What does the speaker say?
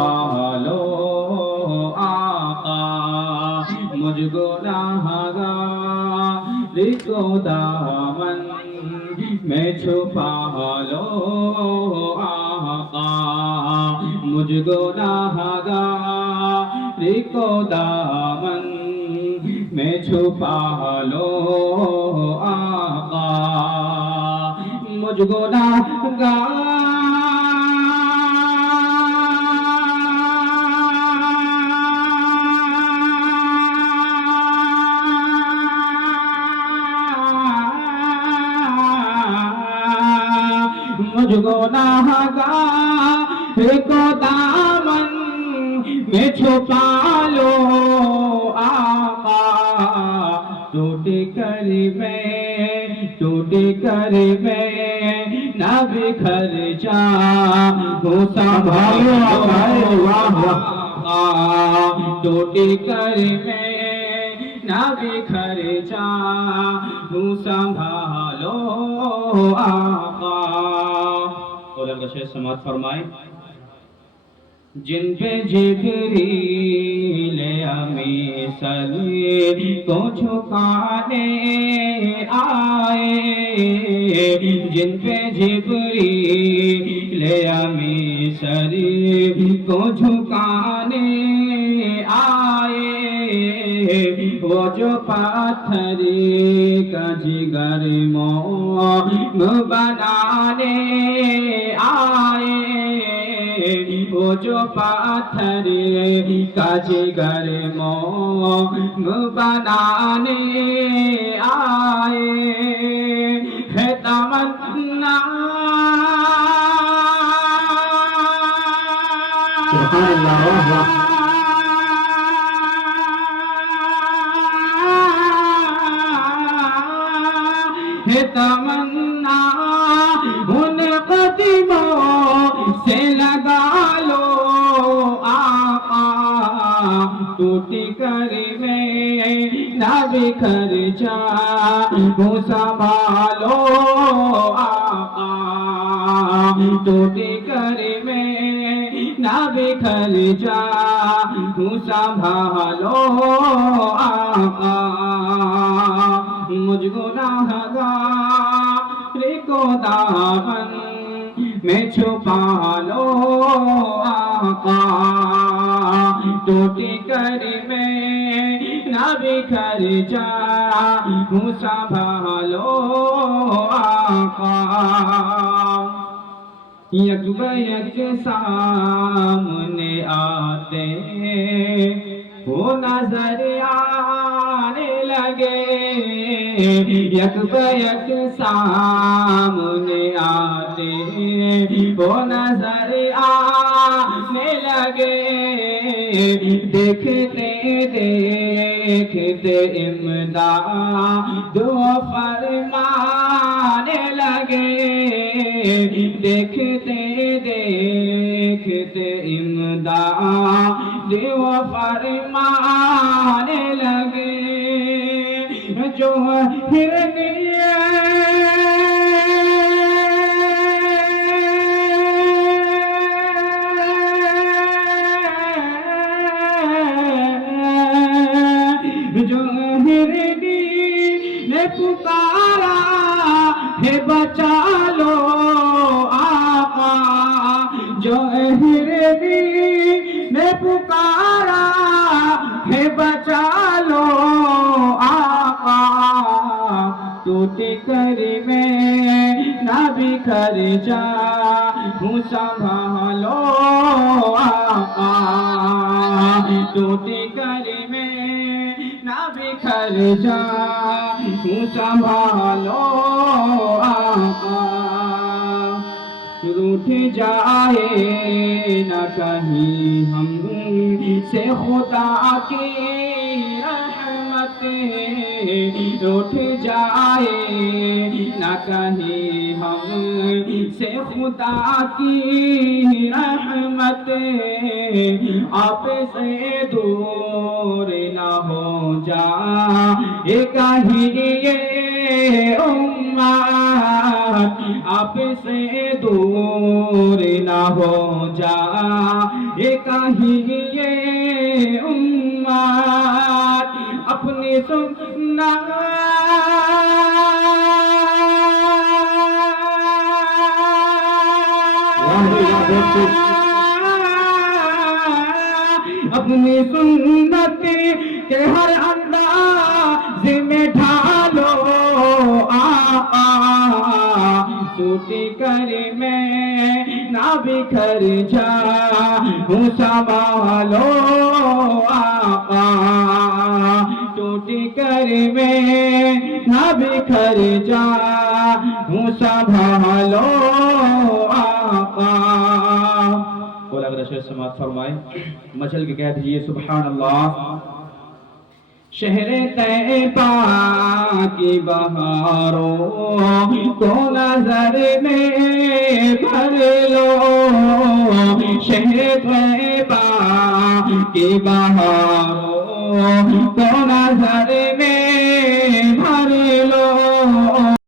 पालो आका मुझ गुनाहगार को दामन में छुपा लो आका मुझ गुनाहगार को दामन में छुपा लो आका मुझ गुनाहगार मुझ गुनाहगार को दामन में छुपा लो आका टूट कर मैं ना बिखर जाऊं संभालो आका टूट कर मैं ना बिखर जाऊं संभालो आका और का शेर समाज फरमाए जिन पे जिब्रील अमीन सर को झुकाने आए जिन पे जिब्रील अमीन सर को झुकाने आए वो जो पत्थर का जिगर मोम बनाने आए वो जो पत्थर का जिगर मोम बनाने आए है तमन्ना है तमन्ना उन कदमों से लगा लो आका टूट कर मैं ना बिखर जाऊं संभालो आका टूट कर मैं ना बिखर जाऊं संभालो आका मुझ गुनाहगार को दामन में छुपा लो आका टूट कर मैं ना बिखर जाऊं संभालो आका यक बयक सामने आते वो नजर आने लगे यक बयक सामने आते वो नजर आने लगे देखते देखते इमदाद फरमाने लगे देखते देखते इमदाद फरमाने लगे जो हिरनिया जो हिरनी ने पुकारा है बचा लो आका जो हिरनी ने पुकारा है बचा लो आका टूट कर मैं ना बिखर जाऊं संभालो आका टूट कर मैं ना बिखर जाऊं संभालो आका रूठ जाए न कहीं हम से खुदा की रहमत रूठ जाए न कहीं हम से खुदा की रहमत आप से दूर न हो जाए कहीं ये उम्मत آپ سے دور نہ ہو جائے کہیں یہ امت اپنی سنت اپنی سنت کے ہر انداز میں ڈھالو آقا ٹوٹی کر میں نہ بکھر جاؤں سنبھالو آقا ٹوٹی کر میں نہ بکھر جاؤں سنبھالو آقا بولا اگر شہر سماعت فرمائے مچل کے کہہ دیجئے سبحان اللہ شہر طیبہ کی بہاروں کو نظر میں بھر لو شہر طیبہ کی بہاروں کو نظر میں